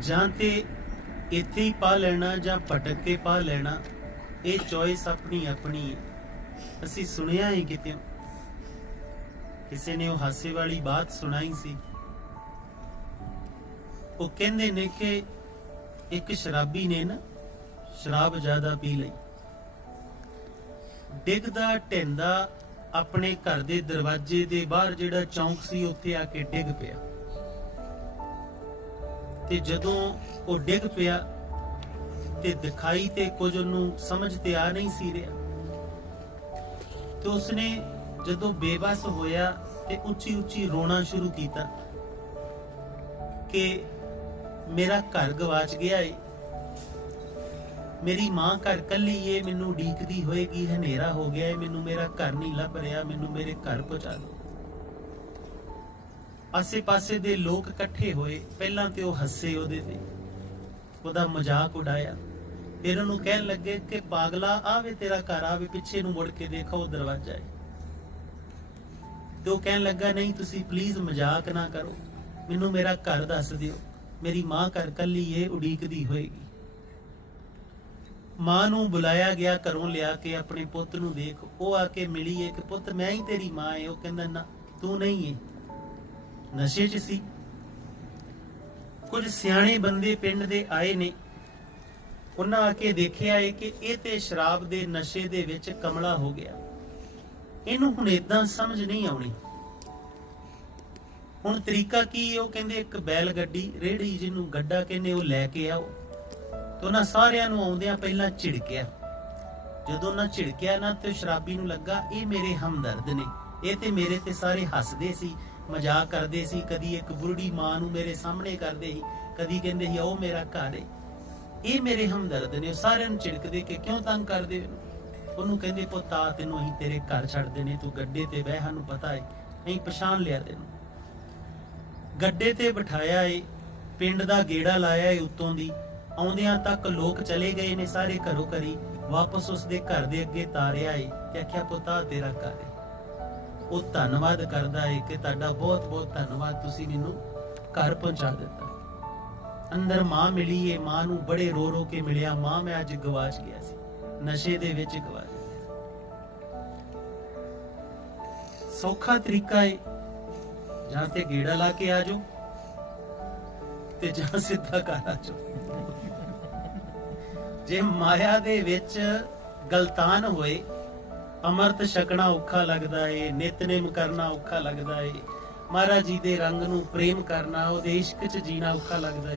ਜਾਂ ਤੇ ਇੱਥੇ ਹੀ ਪਾ ਲੈਣਾ ਜਾਂ ਭਟਕ ਕੇ ਪਾ ਲੈਣਾ, ਇਹ ਚੋਇਸ ਆਪਣੀ ਆਪਣੀ ਹੈ। ਅਸੀਂ ਸੁਣਿਆ ਹੀ ਕਿਤੇ ਕਿਸੇ ਨੇ ਉਹ ਹਾਸੇ ਵਾਲੀ ਬਾਤ ਸੁਣਾਈ ਸੀ। ਉਹ ਕਹਿੰਦੇ ਨੇ ਕਿ ਇੱਕ ਸ਼ਰਾਬੀ ਨੇ ਨਾ ਸ਼ਰਾਬ ਜ਼ਿਆਦਾ ਪੀ ਲਈ। ਡਿੱਗਦਾ ਢਿੰਦਾ ਆਪਣੇ ਘਰ ਦੇ ਦਰਵਾਜ਼ੇ ਦੇ ਬਾਹਰ ਜਿਹੜਾ ਚੌਂਕ ਸੀ, ਉੱਥੇ ਆ ਕੇ ਡਿੱਗ ਪਿਆ। ਤੇ ਜਦੋਂ ਉਹ ਡਿੱਗ ਪਿਆ ਤੇ ਦਿਖਾਈ ਤੇ ਕੁਝ ਉਹਨੂੰ ਸਮਝ ਤੇ ਆ ਨਹੀਂ ਸੀ ਰਿਹਾ। ਤੇ ਉਸਨੇ ਜਦੋਂ ਬੇਬਸ ਹੋਇਆ ਤੇ ਉੱਚੀ ਉੱਚੀ ਰੋਣਾ ਸ਼ੁਰੂ ਕੀਤਾ ਕਿ ਮੇਰਾ ਘਰ ਗਵਾਚ ਗਿਆ ਏ। ਮੇਰੀ ਮਾਂ ਘਰ ਕੱਲੀ ਏ, ਮੈਨੂੰ ਡੀਕਦੀ ਹੋਏਗੀ, ਹਨੇਰਾ ਹੋ ਗਿਆ ਏ, ਮੈਨੂੰ ਮੇਰਾ ਘਰ ਨਹੀਂ ਲੱਭ ਰਿਹਾ, ਮੈਨੂੰ ਮੇਰੇ ਘਰ ਪਹੁੰਚਾ ਦਿਓ। ਆਸੇ-ਪਾਸੇ ਦੇ ਲੋਕ ਇਕੱਠੇ ਹੋਏ, ਪਹਿਲਾਂ ਤੇ ਉਹ ਹੱਸੇ ਉਹਦੇ ਤੇ। ਉਹਦਾ ਮਜ਼ਾਕ ਉਡਾਇਆ। ਫਿਰ ਉਹਨੂੰ ਕਹਿਣ ਲੱਗੇ ਕਿ, ਪਾਗਲਾ ਆਵੇ ਤੇਰਾ ਘਰ ਆਵੇ ਪਿੱਛੇ ਨੂੰ ਮੁੜ ਕੇ ਦੇਖੋ, ਉਹ ਦਰਵਾਜ਼ਾ ਹੈ। ਤੇ ਉਹ ਕਹਿਣ ਲੱਗਾ, ਨਹੀਂ, ਤੁਸੀਂ ਪਲੀਜ਼ ਮਜ਼ਾਕ ਨਾ ਕਰੋ। ਮੈਨੂੰ ਮੇਰਾ ਘਰ ਦੱਸ ਦਿਓ। ਮੇਰੀ ਮਾਂ ਘਰ ਕੱਲੀ ਏ, ਉਡੀਕਦੀ ਹੋਏਗੀ। ਮਾਂ ਨੂੰ ਬੁਲਾਇਆ ਗਿਆ, ਘਰੋਂ ਲਿਆ ਕੇ ਆਪਣੇ ਪੁੱਤ ਨੂੰ ਦੇਖ। ਉਹ ਆ ਕੇ ਮਿਲੀ ਏ ਕਿ ਪੁੱਤ, ਮੈਂ ਹੀ ਤੇਰੀ ਮਾਂ ਏ। ਉਹ ਕਹਿੰਦਾ, ਨਾ, ਤੂੰ ਨਹੀਂ ਏ। ਨਸ਼ੇ 'ਚ ਸੀ। ਕੁਝ ਸਿਆਣੇ ਬੰਦੇ ਪਿੰਡ ਦੇ ਆਏ ਨੇ। ਉਹਨਾਂ ਆ ਕੇ ਦੇਖਿਆ ਏ ਕਿ ਇਹ ਤੇ ਸ਼ਰਾਬ ਦੇ ਨਸ਼ੇ ਦੇ ਵਿੱਚ ਕਮਲਾ ਹੋ ਗਿਆ। ਇਹਨੂੰ ਹੁਣ ਇਦਾਂ ਸਮਝ ਨਹੀਂ ਆਉਣੀ। ਹੁਣ ਤਰੀਕਾ ਕੀ ਏ? ਉਹ ਕਹਿੰਦੇ ਇੱਕ ਬੈਲ ਗੱਡੀ ਰੇੜੀ ਜਿਹਨੂੰ ਗੱਡਾ ਕਹਿੰਦੇ ਉਹ ਲੈ ਕੇ ਆਓ। ਤੇ ਉਹਨਾਂ ਸਾਰਿਆਂ ਨੂੰ ਆਉਂਦਿਆਂ ਪਹਿਲਾਂ ਝਿੜਕਿਆ। ਜਦੋਂ ਉਹਨਾਂ ਝਿੜਕਿਆ ਨਾ ਤੇ ਸ਼ਰਾਬੀ ਨੂੰ ਲੱਗਾ, ਇਹ ਮੇਰੇ ਹਮਦਰਦ ਨੇ। ਇਹ ਤੇ ਮੇਰੇ ਤੇ ਸਾਰੇ ਹੱਸਦੇ ਸੀ। ਮਜ਼ਾਕ ਕਰਦੇ ਸੀ, ਕਦੀ ਇੱਕ ਬੁਰੜੀ ਮਾਂ ਨੂੰ ਮੇਰੇ ਸਾਹਮਣੇ ਕਰਦੇ ਸੀ, ਕਦੀ ਕਹਿੰਦੇ ਸੀ ਉਹ ਮੇਰਾ ਘਰ ਏ। ਇਹ ਮੇਰੇ ਹਮਦਰਦ ਨੇ ਸਾਰਿਆਂ ਨੂੰ ਝਿੜਕਦੇ ਕਿ ਕਿਉਂ ਤੰਗ ਕਰਦੇ? ਉਹਨੂੰ ਕਹਿੰਦੇ, ਪੁੱਤ ਤੈਨੂੰ ਅਸੀਂ ਤੇਰੇ ਘਰ ਛੱਡ ਦੇਣੇ, ਤੂੰ ਗੱਡੇ ਤੇ ਬਹਿ, ਸਾਨੂੰ ਪਤਾ ਏ ਨਹੀਂ ਪਛਾਣ ਲਿਆ ਤੈਨੂੰ। ਗੱਡੇ ਤੇ ਬਿਠਾਇਆ ਏ, ਪਿੰਡ ਦਾ ਗੇੜਾ ਲਾਇਆ ਏ ਉਤੋਂ ਦੀ। ਆਉਂਦਿਆਂ ਤੱਕ ਲੋਕ ਚਲੇ ਗਏ ਨੇ ਸਾਰੇ ਘਰੋਂ ਘਰੀ, ਵਾਪਸ ਉਸ ਦੇ ਘਰ ਦੇ ਅੱਗੇ ਤਾਰਿਆ ਏ ਤੇ ਆਖਿਆ, ਪੁੱਤਾ ਤੇਰਾ ਘਰ ਏ। ਉਹ ਧੰਨਵਾਦ ਕਰਦਾ ਏ ਕਿ ਤੁਹਾਡਾ ਬਹੁਤ ਬਹੁਤ ਧੰਨਵਾਦ ਤੁਸੀਂ ਮੈਨੂੰ ਘਰ ਪਹੁੰਚਾ ਦਿੱਤਾ। ਅੰਦਰ ਮਾਂ ਮਿਲੀ ਏ, ਮਾਂ ਨੂੰ ਬੜੇ ਰੋ ਰੋ ਕੇ ਮਿਲਿਆ। ਮਾਂ ਮੈਂ ਅੱਜ ਗਵਾਚ ਗਿਆ ਸੀ। ਨਸ਼ੇ ਦੇ ਵਿੱਚ ਗਵਾਚ ਗਿਆ। ਸੀ। ਸੌਖਾ ਤਰੀਕਾ ਏ। ਜਾਂ ਤੇ ਗੇੜਾ ਲਾ ਕੇ ਆ ਜਾਓ ਤੇ ਜਾਂ ਸਿੱਧਾ ਘਰ ਆ ਜਾਓ। ਜੇ ਮਾਇਆ ਦੇ ਵਿੱਚ ਗਲਤਾਨ ਹੋਏ ਅਮਰਤ ਛਕਣਾ ਔਖਾ ਲੱਗਦਾ ਏ, ਨਿਤਨੇਮ ਕਰਨਾ ਔਖਾ ਲੱਗਦਾ ਏ। ਮਹਾਰਾਜ ਜੀ ਦੇ ਰੰਗ ਨੂੰ ਪ੍ਰੇਮ ਕਰਨਾ, ਉਹਦੇ ਇਸ਼ਕ 'ਚ ਜੀਣਾ ਔਖਾ ਲੱਗਦਾ ਏ।